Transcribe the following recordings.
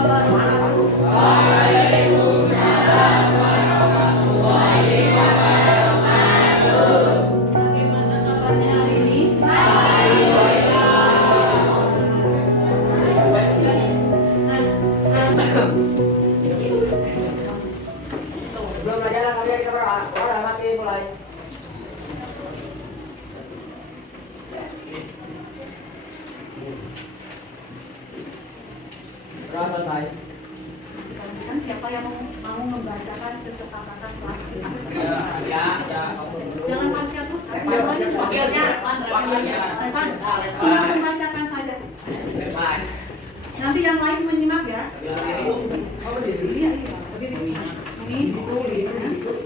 wabarakatuh. Waalaikumsalam warahmatullahi wabarakatuh. Bagaimana kabarnya hari ini? Baik. Sebelum belajar kalian kita berdoa mati mulai. Sudah selesai. Kan siapa yang mau membacakan kesepakatan kelas kita? Ya. Jangan pasca terus. Wakilnya. Revan, tinggal membacakan saja. Nanti yang lain menyimak ya. Oh, berdiri. Iya. Berdiri.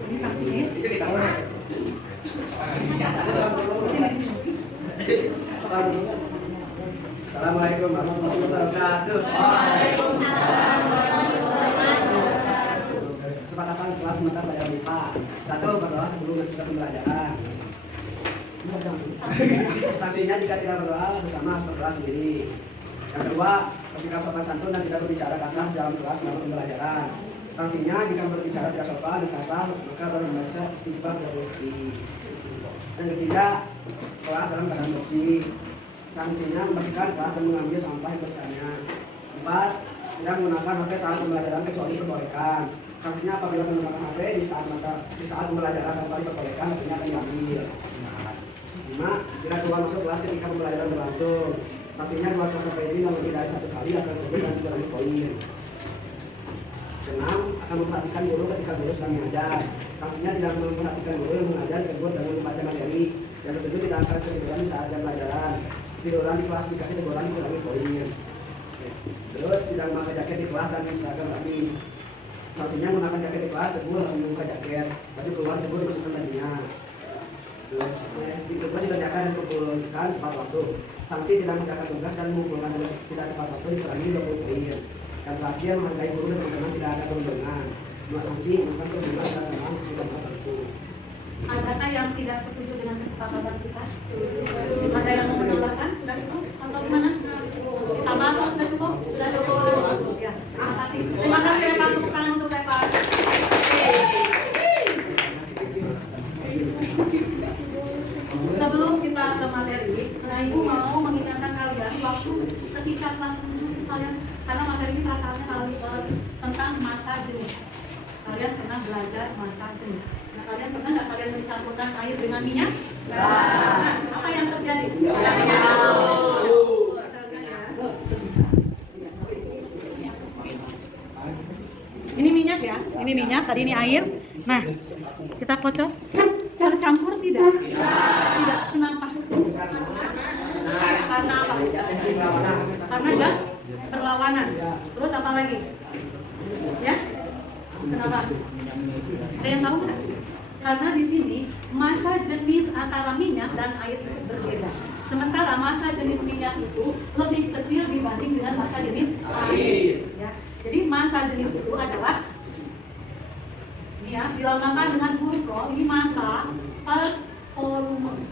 Ini saksinya. Itu kita mulai. Assalamualaikum warahmatullahi wabarakatuh. Waalaikumsalam warahmatullahi wabarakatuh. Kesepakatan kelas mata pelajaran MIPA. 1. Berdoa sebelum masuk pembelajaran. Sanksinya jika tidak berdoa bersama harus berdoa sendiri. Yang kedua, bersikap sopan santun dan tidak berbicara kasar dalam kelas selama pembelajaran. Sanksinya jika berbicara tidak sopan dan kasar maka baru membaca istighfar dari bukti. Yang ketiga, kelas dalam keadaan bersih. Sanksinya membersihkan kelas dan mengambil sampah yang bersihnya. 4. Tidak menggunakan HP saat pembelajaran kecuali diperbolehkan. Sanksinya apabila menggunakan HP di saat pembelajaran tanpa diperbolehkan, HP-nya akan diambil. 5. Tidak keluar masuk kelas ketika pembelajaran berlangsung. Sanksinya buat kelas PPD yang lebih dari 1 kali akan kubur dan 3 poin. 6. Akan memperhatikan guru ketika guru sedang mengajar. Sanksinya tidak memperhatikan guru yang mengajar tegur dengan membaca materi. Yang ketujuh, tidak akan ketiduran di saat jam pelajaran. Tiduran di kelas dikasih teguran dikurangi poin. Terus tidak memakai jaket di kelas dan seragam rapi. Sanksinya menggunakan jaket di kelas tegur langsung membuka jaket. Baju keluar tegur dimasukkan bajunya. Terus ditugas dikerjakan dan kumpulkan tepat waktu. Sanksi tidak mengerjakan tugas dan mengumpulkan tugas tidak tepat waktu dikurangi 20 poin. Dan terakhir, menghargai guru dan teman-teman tidak ada perundungan. 2 sanksi melakukan perundungan dan teman sudah langsung. Adakah yang tidak setuju dengan kesepakatan kita? Ada yang mau menambahkan? Sudah cukup? Atau gimana? Tambah atau sudah cukup? Sudah cukup. Ya, terima kasih. Terima kasih Revan, tepuk tangan untuk Revan. Sebelum kita ke materi, nah Ibu mau mengingatkan kalian waktu ketika kelas 7 kalian, karena materi ini perasaannya kalau tentang masa jenis. Kalian pernah belajar masa jenis. Nah, kalian pernah nggak kalian mencampurkan air dengan minyak? Nah, apa yang terjadi? Ini minyak ya, ini minyak, tadi ini air. Nah, kita kocok. Tercampur tidak? Tidak. Kenapa? Karena apa? Karena berlawanan. Terus apa lagi? Ya? Kenapa? Ada yang tahu nggak? Karena di sini massa jenis antara minyak dan air itu berbeda. Sementara massa jenis minyak itu lebih kecil dibanding dengan massa jenis air. Ya. Jadi massa jenis itu adalah ini ya, dilambangkan dengan huruf Ro, ini massa per volume.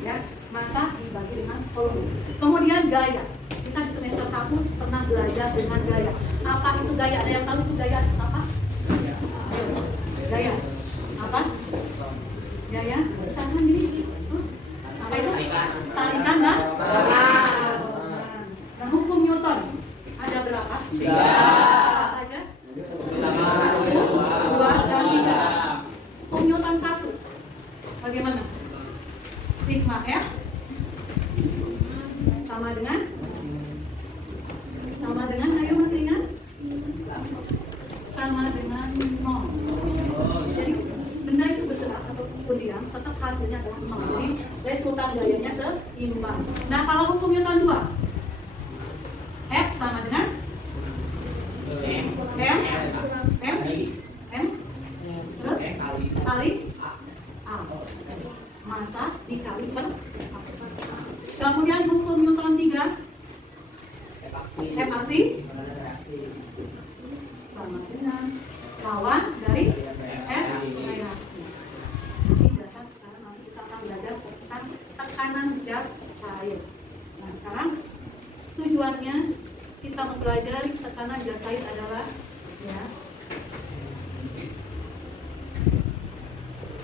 Ya, massa dibagi dengan volume. Kemudian gaya. Kita di semester 1 pernah belajar dengan gaya. Apa itu gaya? Ada yang tahu itu gaya apa? Gaya. Apa? Gaya. Misalkan ini. Terus apa itu? Tarikan dan berat. Nah, hukum Newton ada berapa? 3. Apa saja? 2 dan 3. Hukum Newton 1. Bagaimana? Sigma F sama dengan ayo masih ingat? Sama dengan 0. Jadi benda itu bergerak ataupun diam, tetap hasilnya adalah 0. Jadi resultan gayanya seimbang. Nah, kalau hukum Newton 2, F sama dengan M terus kali A. Massa dikali per A. Kemudian hukum Newton 3, F aksi sama dengan lawan dari F reaksi. Ini dasar sekarang nanti kita akan belajar tentang tekanan zat cair. Nah, sekarang tujuannya kita mempelajari tekanan terkait adalah ya.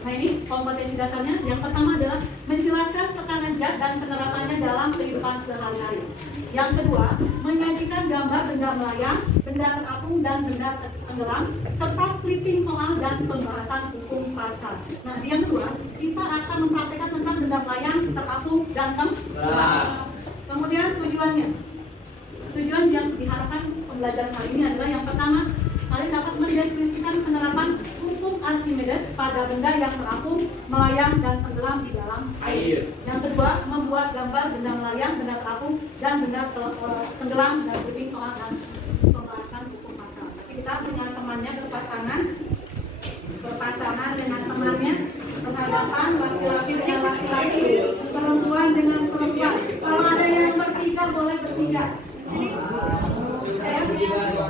Nah ini kompetensi dasarnya. Yang pertama adalah menjelaskan tekanan zat dan penerapannya dalam kehidupan sehari-hari. Yang kedua, menyajikan gambar benda melayang, benda terapung dan benda tenggelam, serta clipping soal dan pembahasan hukum pasar. Nah yang kedua, kita akan mempraktekkan tentang benda melayang, terapung dan tenggelam. Kemudian tujuan yang diharapkan pembelajaran kali ini adalah yang pertama, kalian dapat mendeskripsikan penerapan hukum Archimedes pada benda yang terapung, melayang, dan tenggelam di dalam air. Yang kedua, membuat gambar benda melayang, benda terapung, dan benda tenggelam dan clipping soal dan pembahasan hukum pasar. Tapi kita punya temannya berpasangan dengan temannya, berhadapan laki-laki dengan laki-laki, perempuan dengan perempuan. Kalau ada yang bertiga boleh bertiga.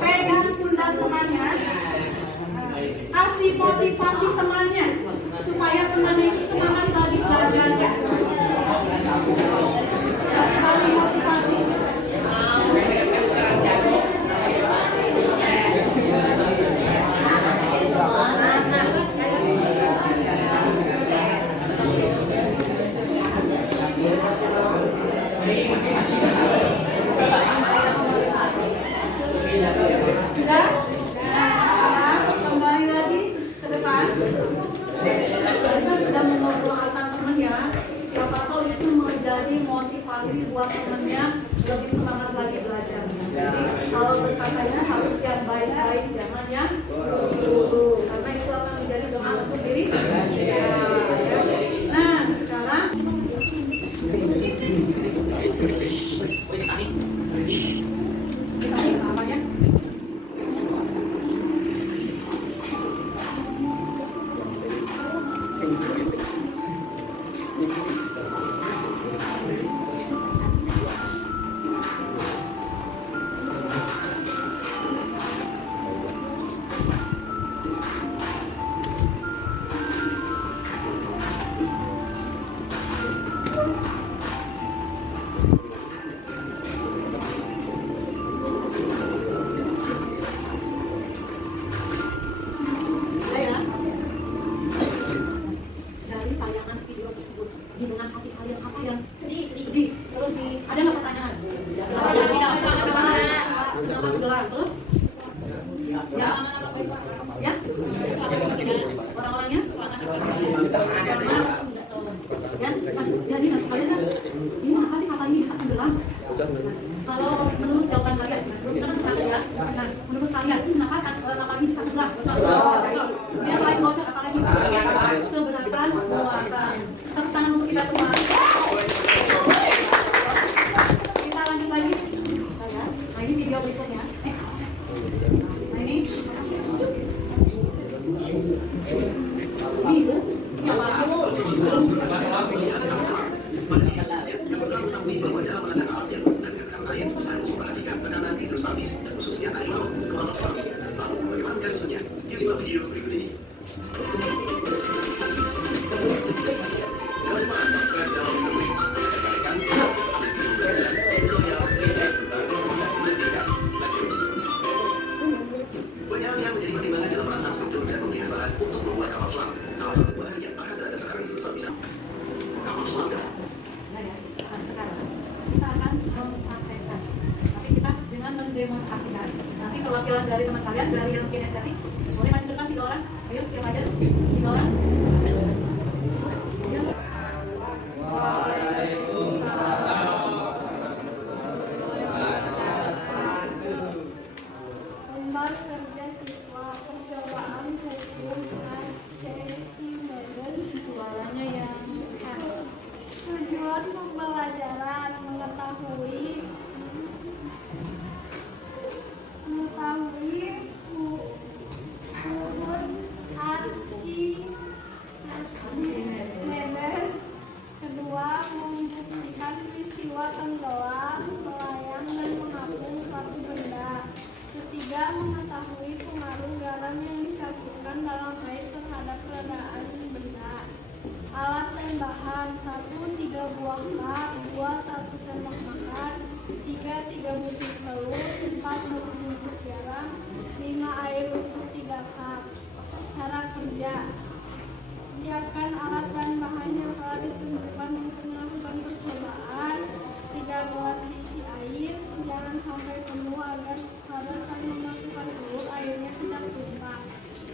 Pegang pundak temannya, kasih motivasi temannya supaya temannya itu semangat lagi belajarnya. Saling motivasi. Sudah? Kembali lagi ke depan. Kita sudah mengobrolkan teman ya. Siapa tahu itu menjadi motivasi buat temannya lebih semangat lagi belajar. Jadi kalau berkatanya harus yang baik-baik, jangan yang buruk. Karena itu akan menjadi doa untuk diri. Nah, sekarang kita apa ya? Kalau menurut jawaban kalian, sebelum kita ya, nah menurut kalian kenapa kapal ini bisa tenggelam? Biar lain bocor apalagi keberatan muatan. Tepuk tangan untuk kita semua. Kita lanjut lagi. Nah ini video berikutnya. Nah ini. Ini apa? Demonstrasikan. Nanti perwakilan dari teman kalian, dari yang kinestetik, boleh maju depan 3 orang. Ayo, siapa aja? 3 orang. Lembar kerja siswa percobaan hukum Archimedes. Suaranya yang khas. Tujuan pembelajaran mengetahui hukum Archimedes penuh agar pada saat memasukkan telur airnya tidak tumpah.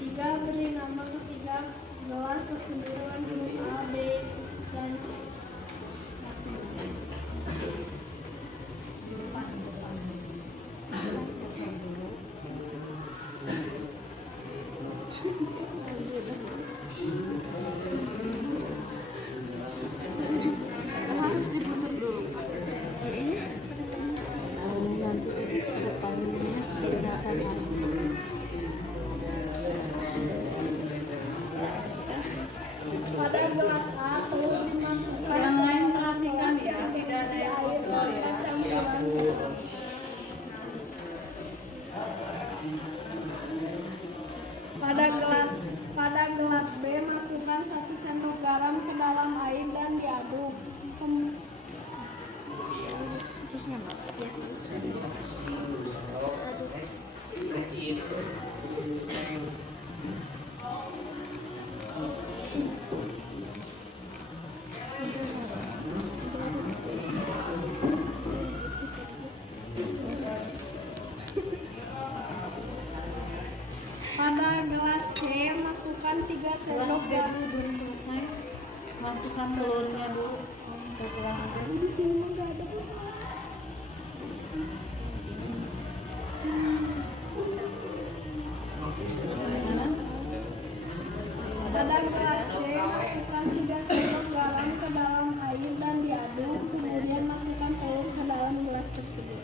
3. Beri nama ketiga gelas tersebut dengan huruf A, B, dan C. Harus diputar dulu. Nanti depannya gunakan Pada gelas A, telur dimasukkan Yang ke lain dalam perhatikan gelas ya, yang tidak ada berisi yang air kotor dan ya. campuran garam. Pada gelas B, masukkan 1 sendok garam ke dalam air dan diaduk. Pada gelas C, masukkan 3 sendok garam. Belum selesai. Masukkan telurnya dulu ke gelas. Di sini nggak ada. Pada gelas C, masukkan 3 sendok garam ke dalam air dan diaduk. Kemudian masukkan telur ke dalam gelas tersebut.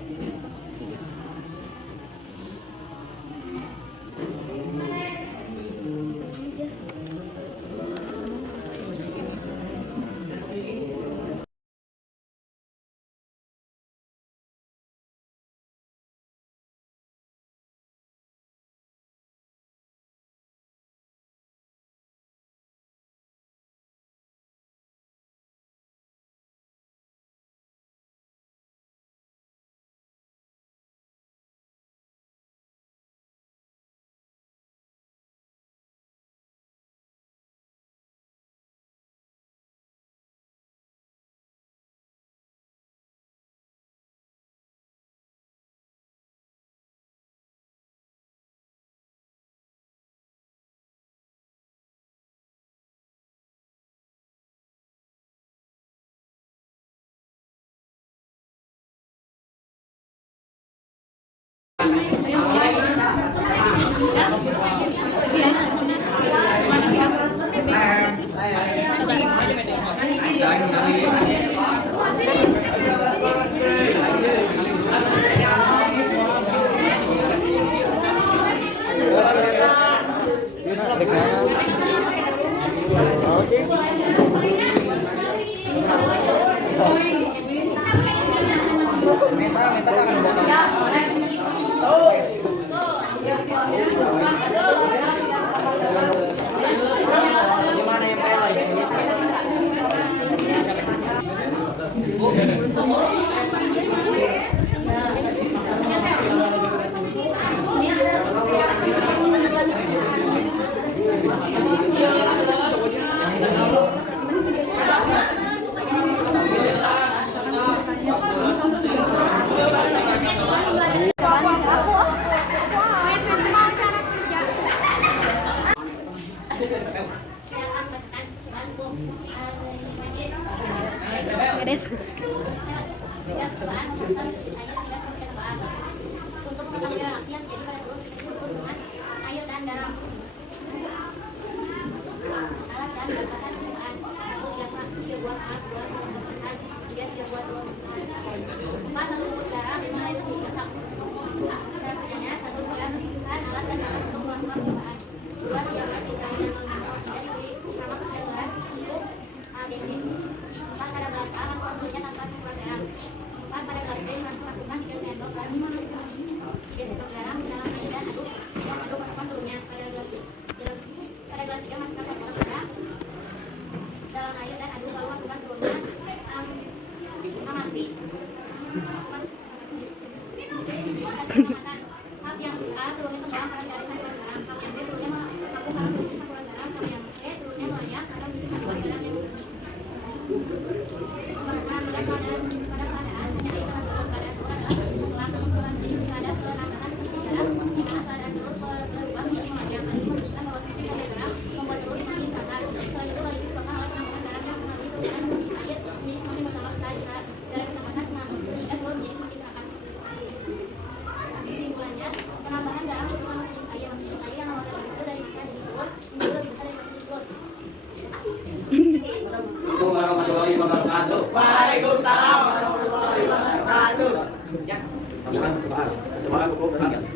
Ya,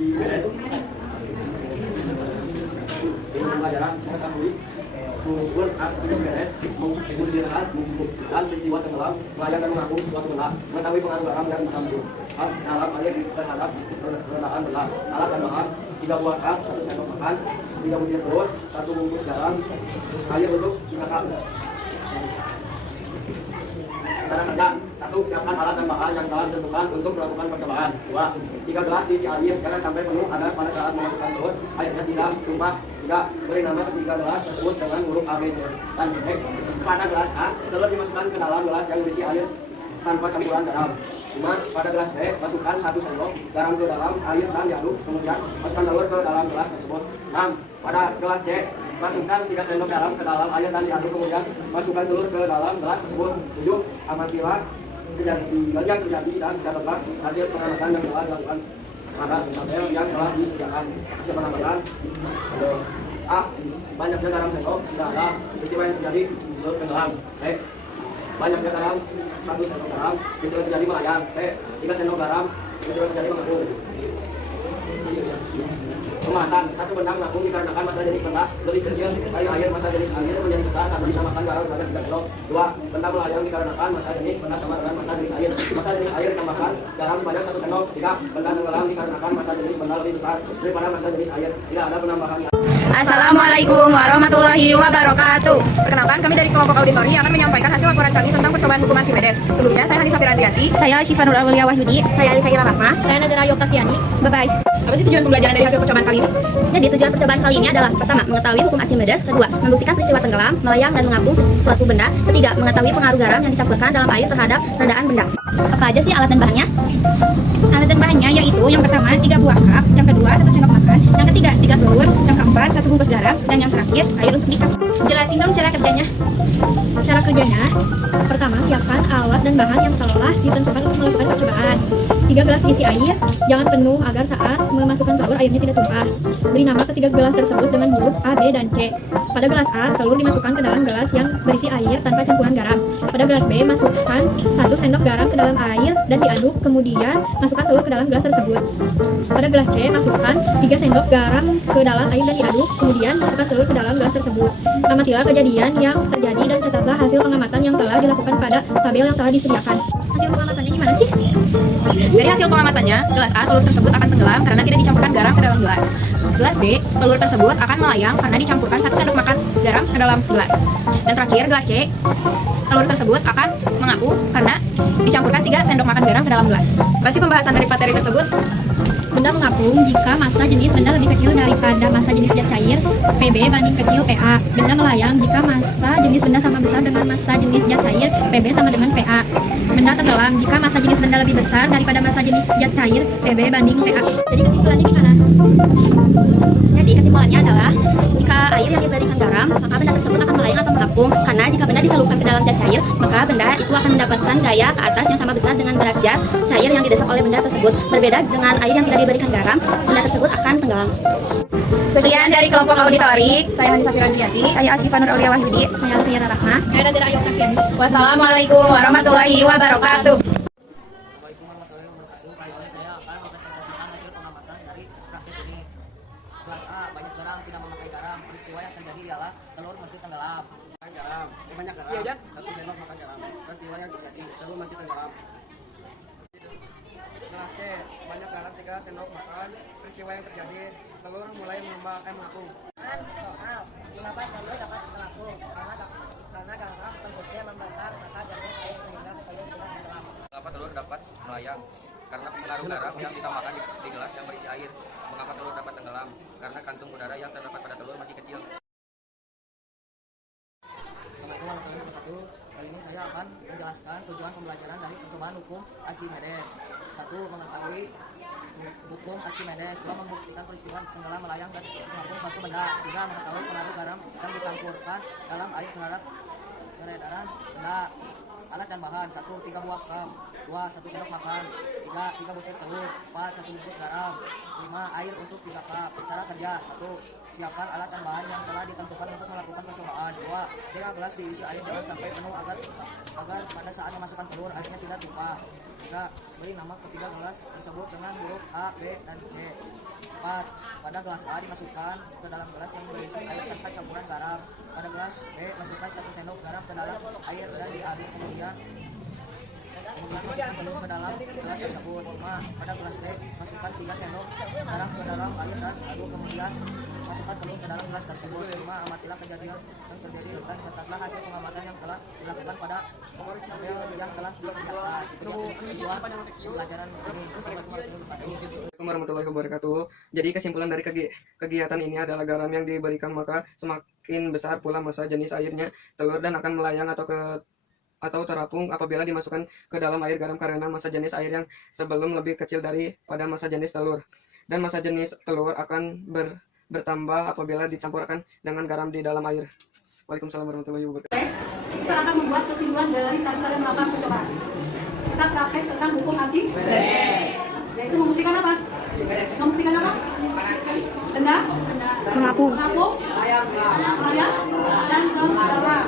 Beres. Dengan pelajaran mengetahui mengukur sudah beres, mengukur dirahat, mengumpulkan peristiwa tenggelam, melayang dan mengaku suatu benda, mengetahui pengaruh garam dan campur dalam air terhadap rendahan benda, alat dan bahan, 3 buah cup, 1 sendok makan, 3 butir telur, 1 bungkus garam, air untuk dimasak. Cara kerja: 1. Siapkan alat dan bahan yang telah ditentukan untuk melakukan percobaan. 2. 3 gelas diisi air, jangan sampai penuh agar pada saat memasukkan telur airnya tidak tumpah. 3. Beri nama ketiga gelas tersebut dengan huruf A, B, C, dan D. Pada gelas A, telur dimasukkan ke dalam gelas yang berisi air tanpa campuran garam. 5. Pada gelas B, masukkan 1 sendok garam ke dalam air dan diaduk, kemudian masukkan telur ke dalam gelas tersebut. 6. Pada gelas C, masukkan 3 sendok garam ke dalam air dan diaduk, kemudian masukkan telur ke dalam gelas tersebut. 7. Amatilah kejadian yang terjadi dan catatlah hasil pengamatan yang telah dilakukan pada tabel yang telah disediakan. Hasil pengamatan: A. Banyaknya garam sendok tidak ada, peristiwa yang terjadi telur tenggelam. B. Banyaknya garam 1 sendok garam, peristiwa terjadi melayang. C. 3 sendok garam, peristiwa terjadi mengapung. Pembahasan: 1. Benda mengapung dikarenakan massa jenis benda lebih kecil dari air. Massa jenis air menjadi besar karena ditambahkan garam sebanyak 3 sendok. 2. Benda melayang dikarenakan massa jenis benda sama dengan massa jenis air. Massa jenis air ditambahkan garam sebanyak 1 sendok. 3. Benda tenggelam dikarenakan massa jenis benda lebih besar daripada massa jenis air. Tidak ada penambahan. Assalamualaikum warahmatullahi wabarakatuh. Perkenalkan, kami dari kelompok auditori akan menyampaikan hasil laporan kami tentang percobaan hukum Archimedes. Sebelumnya, saya Hanisa Firandriati. Saya Syifa Nur Aulia Wahyudi. Saya Alikaira Rahma. Saya Nazara Yoktaviani. Bye-bye. Apa sih tujuan pembelajaran dari hasil percobaan kali ini? Jadi tujuan percobaan kali ini adalah: pertama, mengetahui hukum Archimedes; kedua, membuktikan peristiwa tenggelam, melayang dan mengapung suatu benda; ketiga, mengetahui pengaruh garam yang dicampurkan dalam air terhadap rendaan benda. Apa aja sih alat dan bahannya? Alat dan bahannya yaitu yang pertama 3 buah cup, yang kedua 1 sendok makan, yang ketiga 3 telur, yang keempat 1 bungkus garam, dan yang terakhir air untuk diikat. Jelasin dong cara kerjanya. Cara kerjanya, pertama siapkan alat dan bahan yang telah ditentukan untuk melakukan percobaan. 3 gelas isi air, jangan penuh agar saat memasukkan telur airnya tidak tumpah. Beri nama ketiga gelas tersebut dengan huruf A, B, dan C. Pada gelas A, telur dimasukkan ke dalam gelas yang berisi air tanpa campuran garam. Pada gelas B, masukkan 1 sendok garam ke dalam air dan diaduk, kemudian masukkan telur ke dalam gelas tersebut. Pada gelas C, masukkan 3 sendok garam ke dalam air dan diaduk, kemudian masukkan telur ke dalam gelas tersebut. Amatilah kejadian yang terjadi dan catatlah hasil pengamatan yang telah dilakukan pada tabel yang telah disediakan. Hasil pengamatannya gimana sih? Dari hasil pengamatannya, gelas A, telur tersebut akan tenggelam karena tidak dicampurkan garam ke dalam gelas. Gelas B, telur tersebut akan melayang karena dicampurkan 1 sendok makan garam ke dalam gelas. Dan terakhir, gelas C, telur tersebut akan mengapung karena dicampurkan 3 sendok makan garam ke dalam gelas. Apa sih pembahasan dari materi tersebut? Benda mengapung jika massa jenis benda lebih kecil daripada massa jenis zat cair PB banding kecil PA. Benda melayang jika massa jenis benda sama besar dengan massa jenis zat cair PB sama dengan PA. Benda tenggelam jika massa jenis benda lebih besar daripada massa jenis zat cair PB banding PA. Jadi kesimpulannya gimana? Jadi kesimpulannya adalah: jika air yang diberikan garam, maka benda tersebut akan melayang atau mengapung. Karena jika benda dicelupkan ke dalam zat cair, maka benda itu akan mendapatkan gaya ke atas yang sama besar dengan berat zat cair yang didesak oleh benda tersebut. Berbeda dengan air yang tidak diberikan garam, benda tersebut akan tenggelam. Sekian dari kelompok auditori. Saya Hanisa Firandriati. Saya Syifa Nur Aulia Wahyudi. Saya Alikaira Rahma. Saya Nazara Yoktaviani. Wassalamualaikum warahmatullahi wabarakatuh. Assalamualaikum warahmatullahi wabarakatuh. Kali ini saya akan mempresentasikan hasil pengamatan dari praktik ini. Kelas A, banyak garam, tidak memakai garam. Peristiwa yang terjadi ialah telur masih tenggelam. Garam, banyak garam. Iya, 1 sendok makan garam. Peristiwa yang terjadi telur masih tenggelam. Kelas C, banyak garam, 3 sendok makan. Peristiwa yang terjadi telur mulai mengapung. Soal mengapa telur dapat mengapung? Karena garam bentuknya membesar, maka jenis air sehingga telur tidak tenggelam. Mengapa telur dapat melayang? Karena pengaruh garam yang ditambahkan di gelas yang berisi air. Mengapa telur dapat tenggelam? Karena kantung udara yang terdapat pada telur masih kecil. Assalamualaikum warahmatullahi wabarakatuh. Kali ini saya akan menjelaskan tujuan pembelajaran dari percobaan hukum Archimedes. 1. Mengetahui hukum Archimedes. 2. Membuktikan peristiwa tenggelam, melayang dan mengapung suatu benda. 3. Mengetahui pengaruh garam yang dicampurkan dalam air terhadap peredaran benda. Alat dan bahan: 1. 3 buah cup. 2. 1 sendok makan. 3 butir telur. 4 1 bungkus garam. 5 air untuk 3 cup. Cara kerja: 1. Siapkan alat dan bahan yang telah ditentukan untuk melakukan percobaan. 2. 3 gelas diisi air jangan sampai penuh agar pada saat memasukkan telur airnya tidak tumpah. 3. Beri nama ketiga gelas tersebut dengan huruf A, B, dan C. 4. Pada gelas A dimasukkan ke dalam gelas yang berisi air tanpa campuran garam. Pada gelas B masukkan 1 sendok garam ke dalam air dan diaduk, kemudian masukkan telur ke dalam gelas tersebut. 5. Pada gelas C masukkan 3 sendok garam ke dalam air dan aduk, kemudian masukkan telur ke dalam gelas tersebut. 5. Amatilah kejadian yang terjadi dan catatlah hasil pengamatan yang telah dilakukan pada tabel yang telah disediakan. Tujuan pelajaran ini. Assalamualaikum warahmatullahi wabarakatuh. Jadi kesimpulan dari kegiatan ini adalah garam yang diberikan maka semakin besar pula massa jenis airnya telur dan akan melayang atau terapung apabila dimasukkan ke dalam air garam karena massa jenis air yang sebelum lebih kecil daripada massa jenis telur. Dan massa jenis telur akan bertambah apabila dicampurkan dengan garam di dalam air. Waalaikumsalam warahmatullahi wabarakatuh. Kita akan membuat kesimpulan dari tadi kalian melakukan percobaan. Kita praktek tentang hukum haji. Yaitu membuktikan apa? Membuktikan apa? Benda? Mengapung. Melayang, dan tenggelam.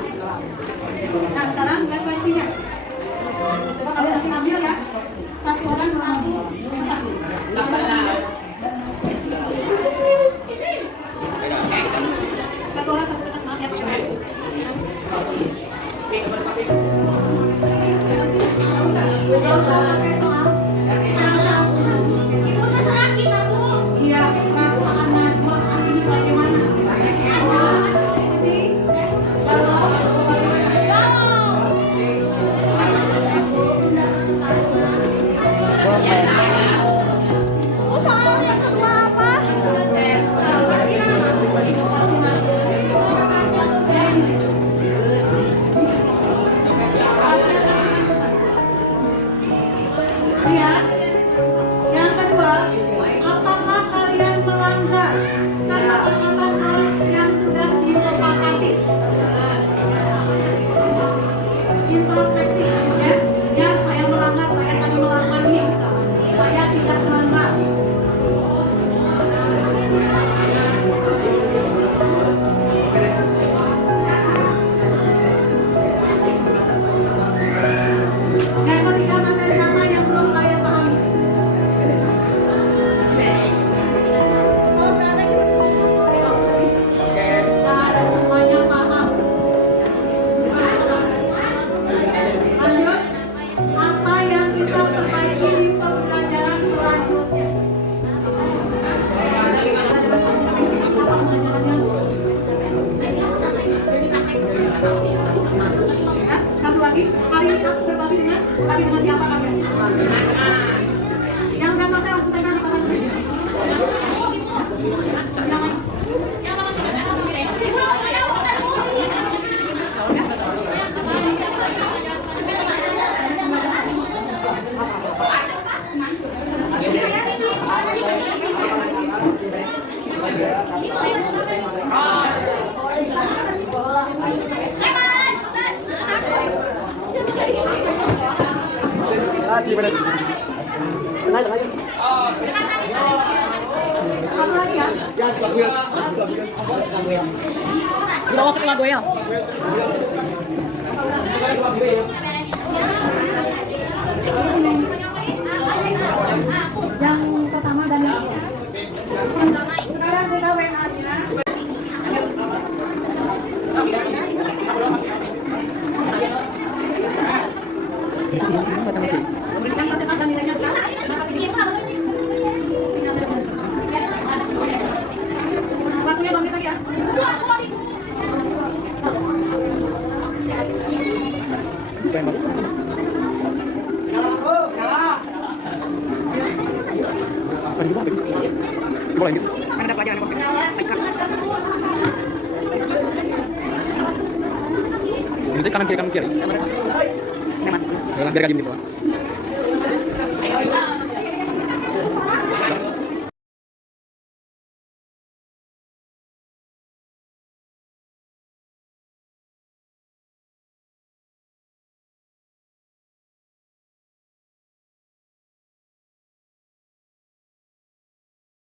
Nah, sekarang lihat kuncinya. Coba kalian nanti ambil ya. Satu orang satu kertas. Satu orang satu kertas, maaf ya. Ibu terserah kita, Bu. Iya, perasaan Najwa hari ini bagaimana? Soalnya kedua apa? Lihat. Yang kedua, apakah kalian melanggar kesepakatan yang sudah disepakati? Introspeksi, ya. Yang saya melanggar, saya tadi melanggar ini. Saya tidak melanggar. Yang ketiga, materi apa yang belum kalian pahami? Ada semuanya paham. Lanjut, apa yang kita perbaiki di pembelajaran selanjutnya? Apa pembelajarannya? Ya, satu lagi, hari ini aku berbagi dengan siapa kalian? Yang nggak selesai langsung tanya di papan tulis. Siapa? Satu lagi ya. Bawa ke rumah goyang. Yang pertama dan yang sekarang kita WA-nya. Berikan catatan dan nilainya sekarang. Waktunya 2 menit lagi ya. Ada pelajaran apa? Itu kanan kiri. Sinema. Biar lagi gitu.